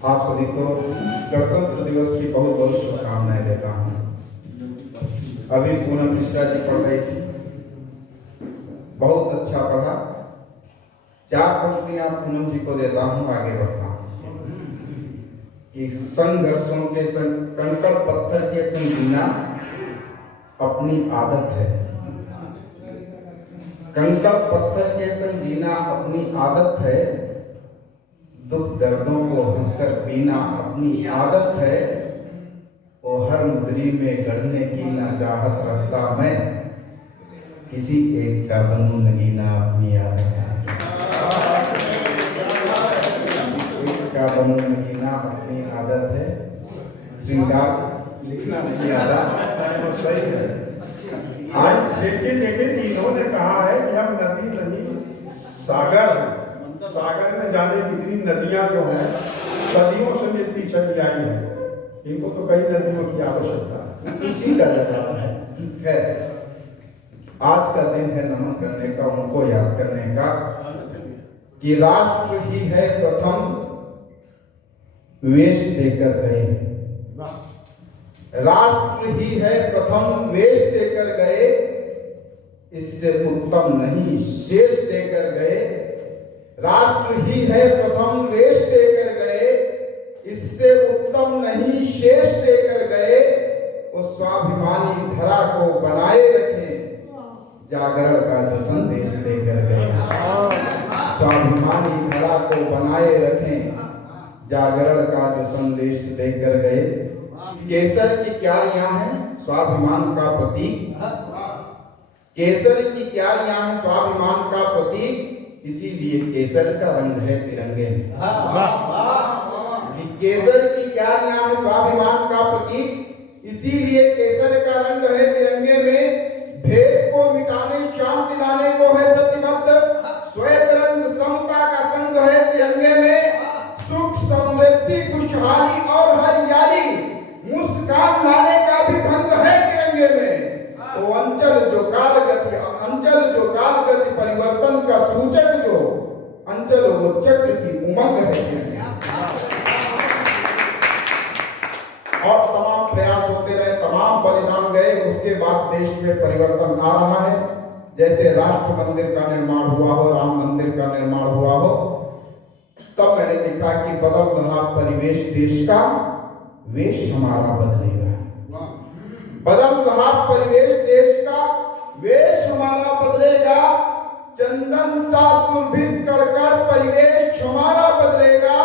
आप सभी को गणतंत्र दिवस की बहुत बहुत शुभकामनाएं देता हूँ। अभी पूनम मिश्रा जी पढ़ रही थी, बहुत अच्छा पढ़ा। 4 पंक्तियां पूनम जी को देता हूँ, आगे बढ़ता हूँ। कि संघर्षों के संग कंकड़ पत्थर के संग जीना अपनी आदत है। कंकड़ पत्थर के संग जीना अपनी आदत है। दुख दर्दों को हंसकर पीना अपनी आदत है। वो हर मुद्री में गढ़ने की ना चाहत रखता मैं, किसी एक का बनूं नगीना अपनी आदत है। एक का बनूं नगीना अपनी आदत है। श्रृंगार लिखना नहीं आता, तो सही है। आज लेकिन इन्होंने कहा है कि हम नदी नहीं सागर हैं। सागर में जाने कितनी नदियां जो हैं सदियों से मिलती चली आई है। इनको तो कई नदियों की आवश्यकता है। उसी का जवाब है। आज का दिन है नमन करने का, उनको याद करने का कि राष्ट्र ही है प्रथम वेश देकर गए। राष्ट्र ही है प्रथम वेश देकर गए, इससे उत्तम नहीं शेष देकर गए। राष्ट्र ही है प्रथम वेश देकर गए, इससे उत्तम नहीं शेष देकर गए। उस स्वाभिमानी धरा को बनाए रखें, जागरण का जो संदेश देकर गए। स्वाभिमानी धरा को बनाए रखें, जागरण का जो संदेश देकर गए। केसर की क्यारियां हैं स्वाभिमान का प्रतीक। केसर की क्यारियां हैं स्वाभिमान का प्रतीक, इसीलिए केसर का रंग है तिरंगे में। केसर की क्यारियां हैं स्वाभिमान का प्रतीक, इसीलिए केसर का रंग है तिरंगे में। भेद को मिटाने शांति लाने को है प्रतिबद्ध, श्वेत रंग समता का संग है तिरंगे में। सुख समृद्धि खुशहाली और हरियाली मुस्कान लाने का भी ढंग है तिरंगे में। वो अंचल जो काल गति परिवर्तन का सूचक जो अंचल वो चक्र की उमंग है। और तमाम प्रयास होते रहे, तमाम बलिदान गए, उसके बाद देश में परिवर्तन आ रहा है। जैसे राष्ट्र मंदिर का निर्माण हुआ हो, राम मंदिर का निर्माण हुआ हो, तब मैंने लिखा कि बदल रहा परिवेश देश का, वेश हमारा बदलेगा। बदल रहा परिवेश देश का, वेश हमारा बदलेगा। चंदन सा सुरभित कड़कड़ परिवेश हमारा बदलेगा।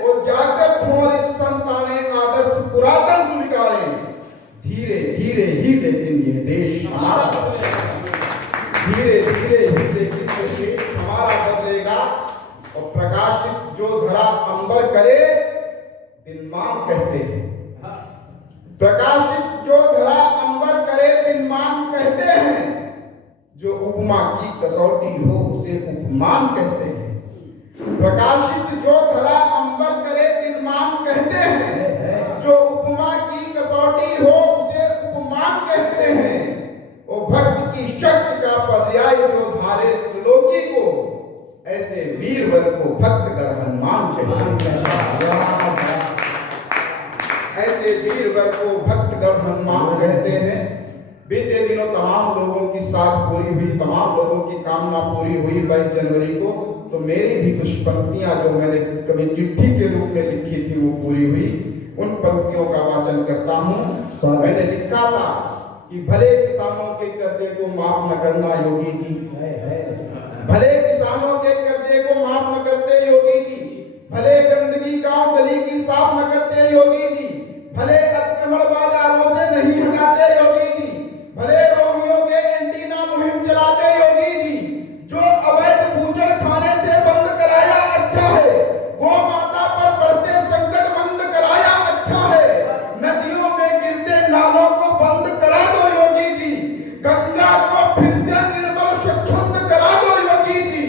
वो जागृत हो इस संताने आदर्श पुरातन स्वीकारें, धीरे धीरे ही लेकिन ये देश हमारा बदलेगा। धीरे धीरे ही लेकिन ये देश हमारा बदलेगा। और प्रकाशित जो धरा अंबर करे दिनमान कहते हैं। प्रकाशित जो धरा अंबर करे दिनमान कहते हैं। जो उपमा की कसौटी हो उसे उपमान कहते हैं। प्रकाशित जो धरा अंबर करे दिनमान कहते हैं। जो उपमा की कसौटी हो उसे उपमान कहते हैं। वो भक्त की शक्ति का पर्याय जो धारे त्रिलोकी को, ऐसे वीरवर को भक्त गण हनुमान कहते हैं। ऐसे वीरवर को भक्त गण हनुमान कहते हैं। बीते दिनों तमाम लोगों की साथ पूरी हुई, तमाम लोगों की कामना पूरी हुई 22 जनवरी को। तो मेरी भी कुछ पंक्तियां जो मैंने कभी चिट्ठी के रूप में लिखी थी वो पूरी हुई। उन पंक्तियों का वाचन करता हूँ। मैंने लिखा था कि भले किसानों के कर्जे को माफ न करना योगी जी, भले किसानों के कर्जे को माफ न करते योगी जी। भले गंदगी गांव गली की साफ न करते योगी जी। भले अतिक्रमण बाजारों से नहीं हटाते योगी जी। भले रोमियों के एंटीना मुहिम चलाते योगी जी। जो अवैध बूचड़ खाने से बंद कराया अच्छा है। गौ माता पर बढ़ते संकट बंद कराया अच्छा है। नदियों में गिरते नालों को बंद करा दो योगी जी। गंगा को फिर से निर्मल स्वच्छ करा दो योगी जी।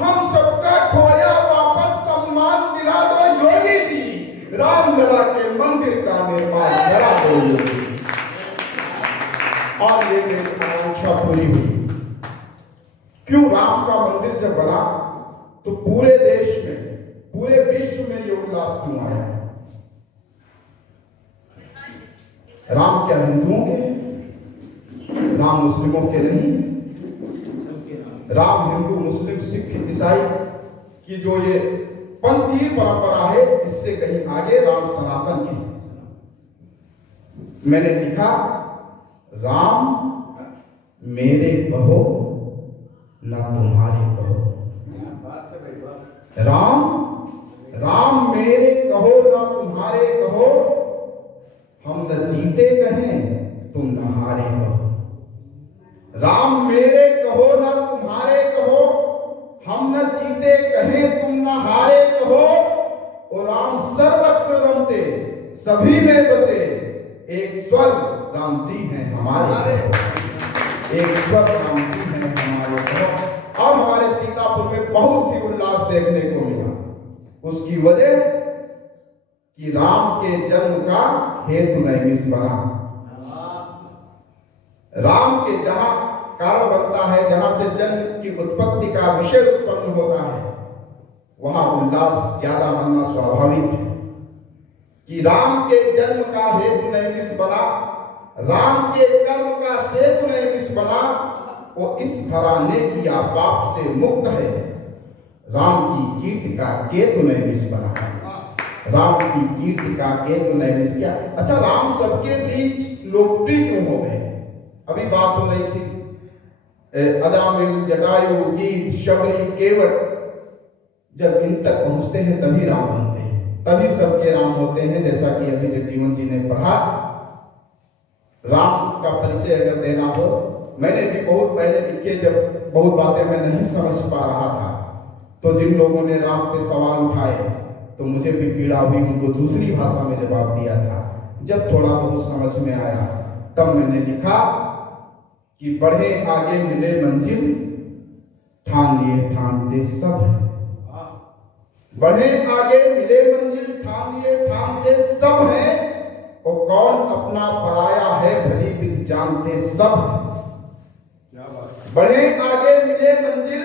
हम सबका खोया वापस सम्मान दिला दो योगी जी। रामलला के मंदिर का निर्माण करा दो योगी। और ये मेरी आकांक्षा पूरी हुई। क्यों? राम का मंदिर जब बना तो पूरे देश में, पूरे विश्व में ये उल्लास क्यों आया? राम क्या हिंदुओं के? राम मुस्लिमों के नहीं। राम हिंदू मुस्लिम सिख ईसाई की जो ये पंथी परंपरा है, इससे कहीं आगे राम सनातन की। मैंने लिखा, राम मेरे कहो ना तुम्हारे कहो। राम मेरे कहो ना तुम्हारे कहो, हम न जीते कहें तुम न हारे कहो। राम मेरे कहो ना तुम्हारे कहो, हम न जीते कहें तुम न हारे कहो। और राम सर्वत्र रमते सभी में बसे, एक स्वर राम जी हैं हमारे, एक स्वर राम जी हैं हमारे कहो। और हमारे सीतापुर में बहुत ही उल्लास देखने को मिला। उसकी वजह कि राम के जन्म का हेतु नैमिष बना। राम के जहां कारण बनता है, जहां से जन्म की उत्पत्ति का विषय उत्पन्न होता है, वहां उल्लास ज्यादा बनना स्वाभाविक है। कि राम के जन्म का हेतु नैमिष बना, राम के कर्म का हेतु नैमिष बना, वो इस घराने की पाप से मुक्त है। राम की कीर्ति का केतु नैमिष बना, राम की कीर्ति का केतु नैमिष क्या? अच्छा, राम सबके बीच लोकप्रिय क्यों हो गए? अभी बात हो रही थी अजामिल, जटायु, गीत, शबरी, केवट, जब इन तक पहुंचते हैं तभी राम बनते हैं, तभी सबके राम होते हैं। जैसा कि अभी जगजीवन जी ने पढ़ा, राम का परिचय अगर देना हो, मैंने भी बहुत पहले लिखे, जब बहुत बातें मैं नहीं समझ पा रहा था, तो जिन लोगों ने राम पे सवाल उठाए तो मुझे भी पीड़ा हुई, उनको दूसरी भाषा में जवाब दिया था। जब थोड़ा बहुत समझ में आया तब मैंने लिखा कि बढ़े आगे मिले मंजिल, ठान लिए ठानते सब है। बढ़े आगे मिले मंजिल, ठान लिए ठानते सब है, और कौन अपना पराया है भली विधि जानते सब है। बढ़े आगे मिले मंजिल,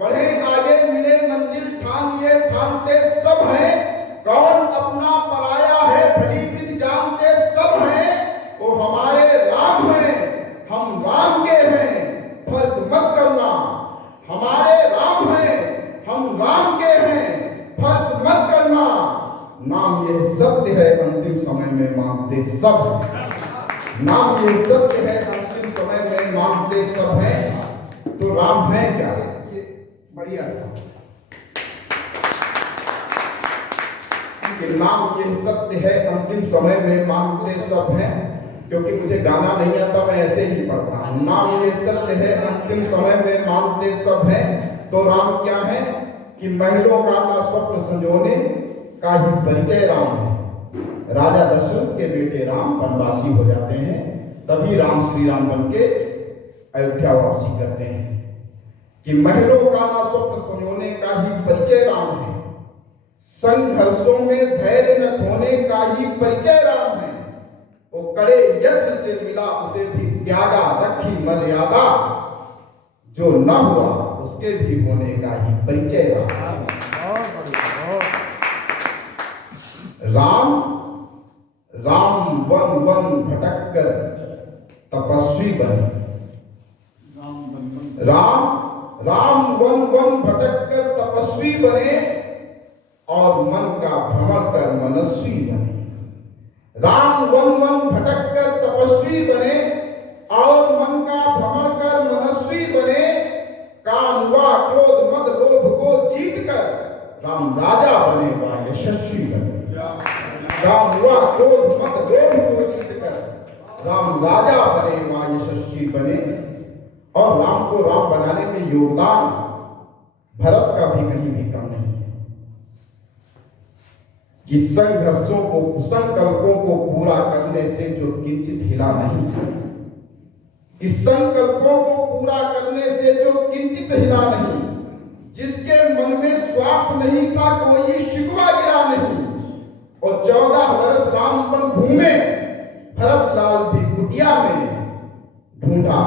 बढ़े आगे मिले मंजिल, ठान लिए ठानते सब है, कौन अपना पराया है भली विधि जानते सब है। वो हमारे राम हैं, हम राम के हैं, फर्क मत करना। हमारे राम हैं, हम राम के हैं, फर्क मत करना। नाम ये सत्य है, अंतिम समय में मानते सब। नाम ये सत्य है, अंतिम समय में मानते सब हैं। तो राम है क्या? बढ़िया कि नाम ये सत्य है, अंतिम समय में मानते सब हैं। क्योंकि मुझे गाना नहीं आता, मैं ऐसे ही पढ़ता हूं। नाम ये सत्य है, अंतिम समय में मानते सब हैं। तो राम क्या है कि महलों का ना स्वप्न संजोने का ही परिचय राम है। राजा दशरथ के बेटे राम वनवासी हो जाते हैं, तभी राम श्री राम बन के अयोध्या वापसी करते हैं। कि महलों का ना स्वप्न संजोने का ही परिचय राम है, संघर्षों में धैर्य न खोने का ही परिचय राम है। वो कड़े यत्न से मिला उसे भी त्यागा, रखी मर्यादा, जो न हुआ उसके भी होने का ही परिचय राम। राम वन वन भटक कर तपस्वी बने। राम वन वन भटक कर तपस्वी बने, और मन का भ्रमण कर मनस्वी बने। राम वन वन भटक कर तपस्वी बने, और मन का भ्रमण कर मनस्वी बने। काम व क्रोध मद लोभ को जीत कर राम राजा बने व यशस्वी बने। काम व क्रोध मद लोभ को जीत कर राम राजा बने व यशस्वी बने। और राम को राम बनाने में योगदान भरत का भी कहीं भी कम नहीं है। कि संघर्षों को, संकल्पों को पूरा करने से जो किंचित हिला नहीं, इस संकल्पों को पूरा करने से जो किंचित हिला नहीं, जिसके मन में स्वार्थ नहीं था, कोई शिकवा गिरा नहीं। और 14 वर्ष रामपन घूमे, भरतलाल भी कुटिया में ढूंढा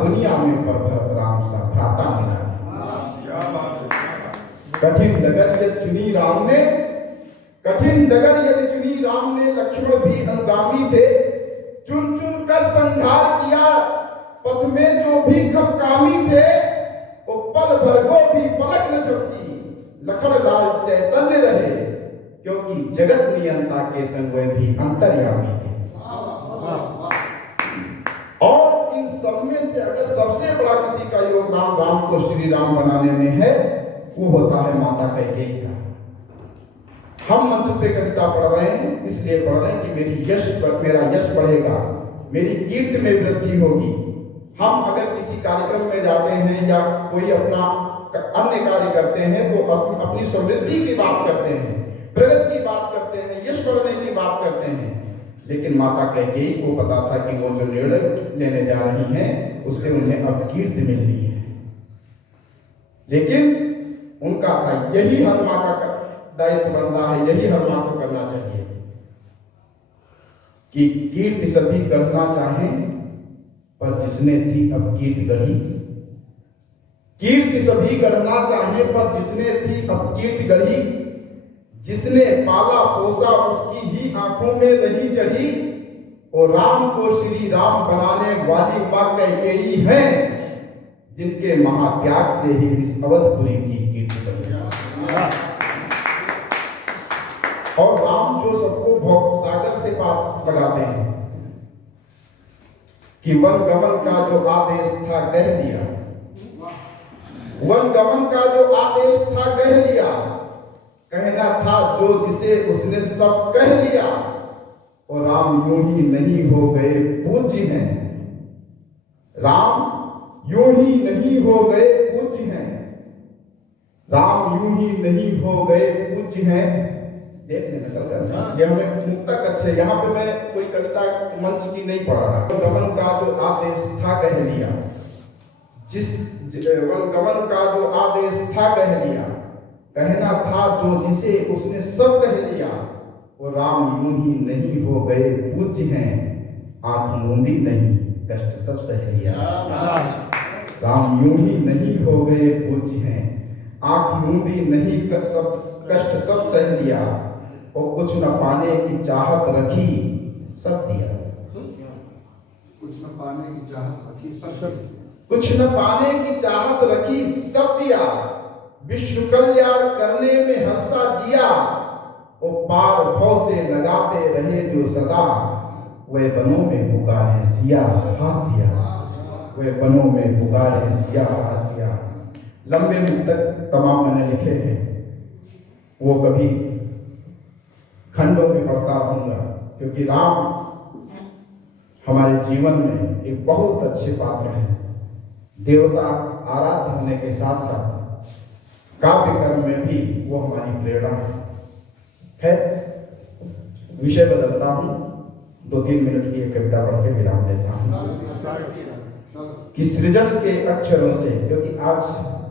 दुनिया में, पर भरत राम सा भ्राता मिला। कठिन डगर यदि चुनी राम ने, कठिन डगर यदि चुनी राम ने, लक्ष्मण भी अनुगामी थे। चुन चुन कर संहार किया पथ में जो भी कपकामी थे, वो पल भर को भी पलक न झपकी, लखन लाल चैतन्य रहे, क्योंकि जगत नियंता के संग वे भी अंतर्यामी थे। और इन सब में से अगर सबसे बड़ा किसी का योगदान राम को श्री राम बनाने में है, वो होता है माता कैकेयी का। हम मंच पे कविता पढ़ रहे हैं, इसलिए पढ़ रहे हैं कि मेरा यश बढ़ेगा, मेरी कीर्ति में वृद्धि होगी। हम अगर किसी कार्यक्रम में जाते हैं या कोई अपना अन्य कार्य करते हैं तो अपनी समृद्धि की बात करते हैं, प्रगति की बात करते हैं, यश बढ़ने की बात करते हैं। लेकिन माता कैकेयी को पता था कि वो जो निर्णय लेने जा रही हैं उससे उन्हें अब कीर्ति मिलनी है। लेकिन उनका था यही हर माँ का दायित्व बनता है, यही हर माँ को करना चाहिए कि कीर्ति सभी करना चाहें, पर जिसने थी अब कीर्ति गढ़ी। कीर्ति सभी गढ़ना चाहे, पर जिसने थी अब कीर्ति गढ़ी। जिसने पाला पोसा उसकी ही आंखों में रही चढ़ी, और राम को श्री राम बनाने वाली मां कैकेयी है, जिनके महात्याग से ही इस अवधपुरी की कीर्ति बनी। और राम जो सबको भव सागर से पास लगाते हैं कि वन गमन का जो आदेश था कह दिया, वन गमन का जो आदेश था कह लिया, कहना था जो जिसे उसने सब कह लिया। और राम यूं ही नहीं हो गए पूज्य हैं, राम यूं ही नहीं हो गए पूज्य हैं, राम यूं ही नहीं हो गए पूज्य हैं। देख लेना ये हमें मुक्तक अच्छे, यहाँ पे मैं कोई कविता मंच की नहीं पढ़ रहा। गमन का जो आदेश था कह लिया, वन गमन का जो आदेश था कह लिया, कहना था जो जिसे उसने सब कह लिया। वो राम यूं ही नहीं हो गए पूज्य हैं, आंख मूंदी नहीं कष्ट सब सह लिया। राम यूं ही नहीं हो गए पूज्य हैं, आंख मूंदी नहीं सब कष्ट सब सह लिया। और कुछ न पाने की चाहत रखी सब दिया, कुछ न पाने की चाहत रखी सब, कुछ न पाने की चाहत रखी सब दिया। विश्व कल्याण करने में हंसा जिया, और पार भव से लगाते रहे जो सदा, वे बनों में पुकारे सिया हासिया, वे बनों में पुकारे सिया हासिया। लंबे मुक्तक तमाम मैंने लिखे हैं, वो कभी खंडों में पढ़ता रहूंगा, क्योंकि राम हमारे जीवन में एक बहुत अच्छे पात्र हैं। देवता आराध्य होने के साथ साथ काव्य कर्म में भी वो हमारी प्रेरणा है। विषय बदलता हूं, 2-3 मिनट की एक कविता पढ़ के विराम देता हूं कि सृजन के अक्षरों से, क्योंकि आज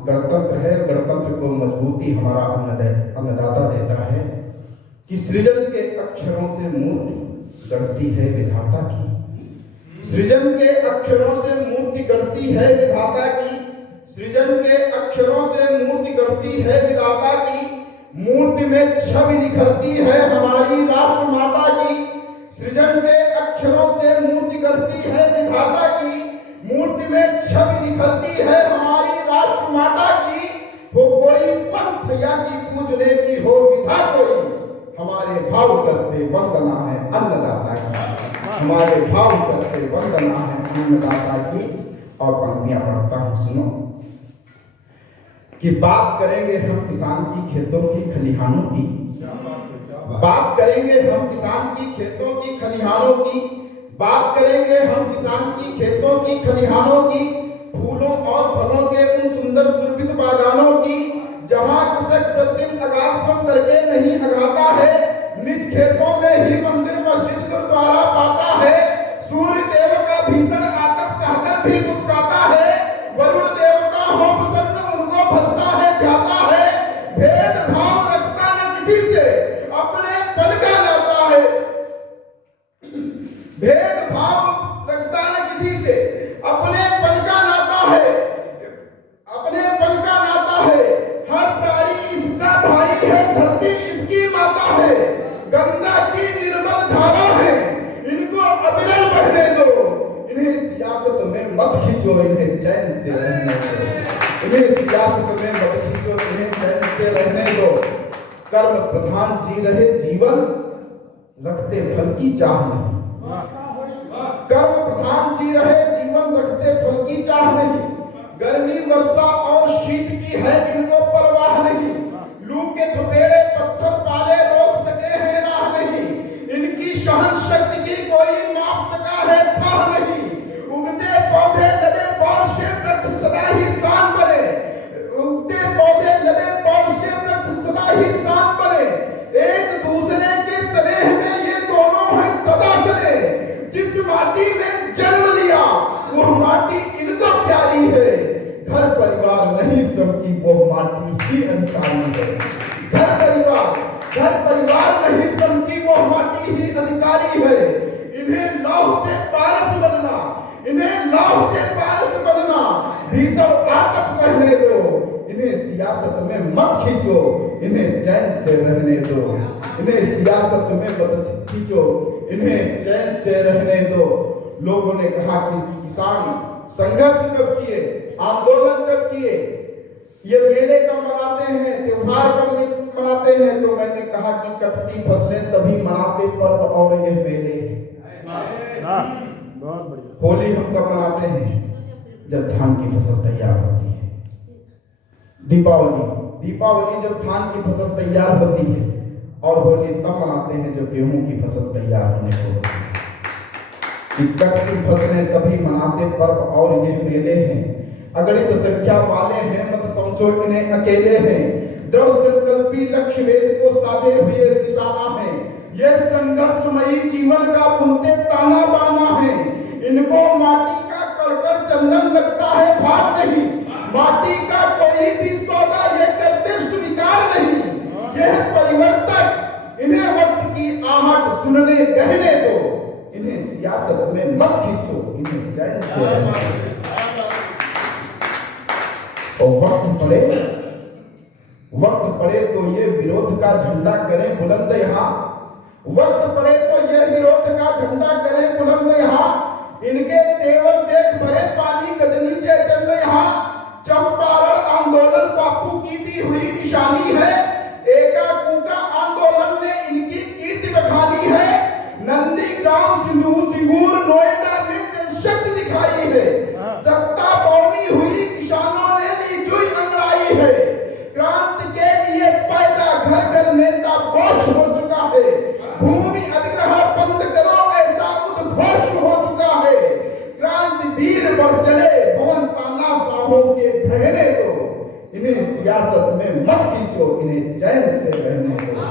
गणतंत्र है, गणतंत्र को मजबूती हमारा अन्नदाता देता है, कि सृजन के अक्षरों से मूर्ति गढ़ती है विधाता की। सृजन के अक्षरों से मूर्ति गढ़ती है विधाता की, सृजन के अक्षरों से मूर्ति गढ़ती है विधाता की। मूर्ति में छवि निखरती है हमारी राष्ट्र माता की। सृजन के अक्षरों से मूर्ति गढ़ती है विधाता की, मूर्ति में छवि निखरती है हमारी राष्ट्र माता की। हो कोई पंथ या की पूजने की हो विधा कोई, हमारे भाव करते वंदना है अन्नदाता की, हमारे भाव करते वंदना है अन्नदाता की। और पंक्तियां पढ़ता हूं, सुनो कि बात करेंगे हम किसान की खेतों की खलिहानों की, बात करेंगे हम किसान की खेतों की खलिहानों की, बात करेंगे हम किसान की खेतों की खलिहानों की। फूलों और फलों के उन सुंदर सुरभित बागानों की, जहां कृषक प्रतिदिन अगाध श्रम करके नहीं अघाता है, निज खेतों में ही मंदिर मस्जिद गुरुद्वारा पाता है। सूर्य देव का भीषण आतप सहकर भी मुस्कुराता है, वरुण देवता हो प्रसन्न उनको भजता है ध्याता है। भेदभाव रखता न किसी से अपने पल का लाता है, भेदभाव रखता न किसी से अपने पल का नाता है, अपने पल का नाता है। हर प्राणी इस है, गंगा की निर्मल धारा है, इनको अविरल बहने दो। इन्हें सियासत में मत खींचो, इन्हें चैन से रहने दो। इन्हें सियासत में मत खींचो, इन्हें चैन से रहने दो। कर्म प्रधान जी रहे जीवन, रखते फल की चाह नहीं। कर्म प्रधान जी रहे जीवन, रखते फल की चाह नहीं। गर्मी वर्षा और शीत की है इनको परवाह नहीं। लू के थपेड़े पत्थर पाले रोक सके हैं राह नहीं। इनकी सहन शक्ति की कोई माप सका है था नहीं। उगते पौधे लदे बौर से वृक्ष सदा ही शान बने। उगते पौधे लदे बौर से वृक्ष सदा ही शान बने। एक दूसरे के स्नेह में ये दोनों हैं सदा सने। जिस माटी में जन्म लिया वह माटी इनको प्यारी है। घर परिवार नहीं श्रम की वो माटी ही अधिकारी है। घर परिवार नहीं श्रम की वो माटी ही अधिकारी है। इन्हें लौह से पारस बनना, इन्हें लौह से पारस बनना भीषण आतप कहने दो। इन्हें सियासत में मत खींचो, इन्हें चैन से रहने दो। इन्हें सियासत में मत खींचो, इन्हें चैन से रहने दो। लोगों ने कहा कि किसान संघर्ष कब किए, आंदोलन कब किए, ये मेले कब मनाते हैं, त्योहार कब मनाते हैं। तो मैंने कहा कि कटती फसलें तभी मनाते पर्व और ये मेले। बहुत बढ़िया। होली हम कब मनाते हैं, जब धान की फसल तैयार होती है। दीपावली जब धान की फसल तैयार होती है। और होली तब मनाते हैं जब गेहूं की फसल तैयार होने को होती है। कटती फसलें तभी मनाते पर्व और ये मेले हैं। अगणित संख्या वाले हैं, मत समझो इन्हें अकेले हैं। दृढ़ संकल्पी लक्ष्य वेद को साधे हुए निशाना है। ये संघर्षमयी जीवन का बुनते ताना बाना है। इनको माटी का कड़कड़ चंदन लगता है भार नहीं। माटी का कोई भी सौदा ये करते स्वीकार नहीं। यह परिवर्तक इन्हें वक्त की आहट सुनने कहने दो। इन्हें सियासत में मत खींचो, इन्हें चैन से रहने दो। और वक्त पड़े तो ये विरोध का झंडा करें बुलंद यहाँ। वक्त पड़े तो ये विरोध का झंडा करें बुलंद यहाँ। इनके तेवर देख भरे पानी गजनी से चल यहाँ। चंपारण आंदोलन बापू की दी हुई निशानी है। एका कूका आंदोलन ने इनकी कीर्ति बखानी है। नंदीग्राम सिंगूर नोएडा में जनशक्ति दिखाई है। सत्ता पौनी हुई किसानों ने ली जुई अंगड़ाई है। क्रांति के लिए पैदा घर घर नेता बोझ हो चुका है। भूमि अधिग्रहण बंद करो ऐसा उद्घोष हो चुका है। क्रांति वीर बढ़ चले भवन ताना साहों के ठहरे दो। इन्हें सियासत में मत खींचो, इन्हें चैन से रहने दो।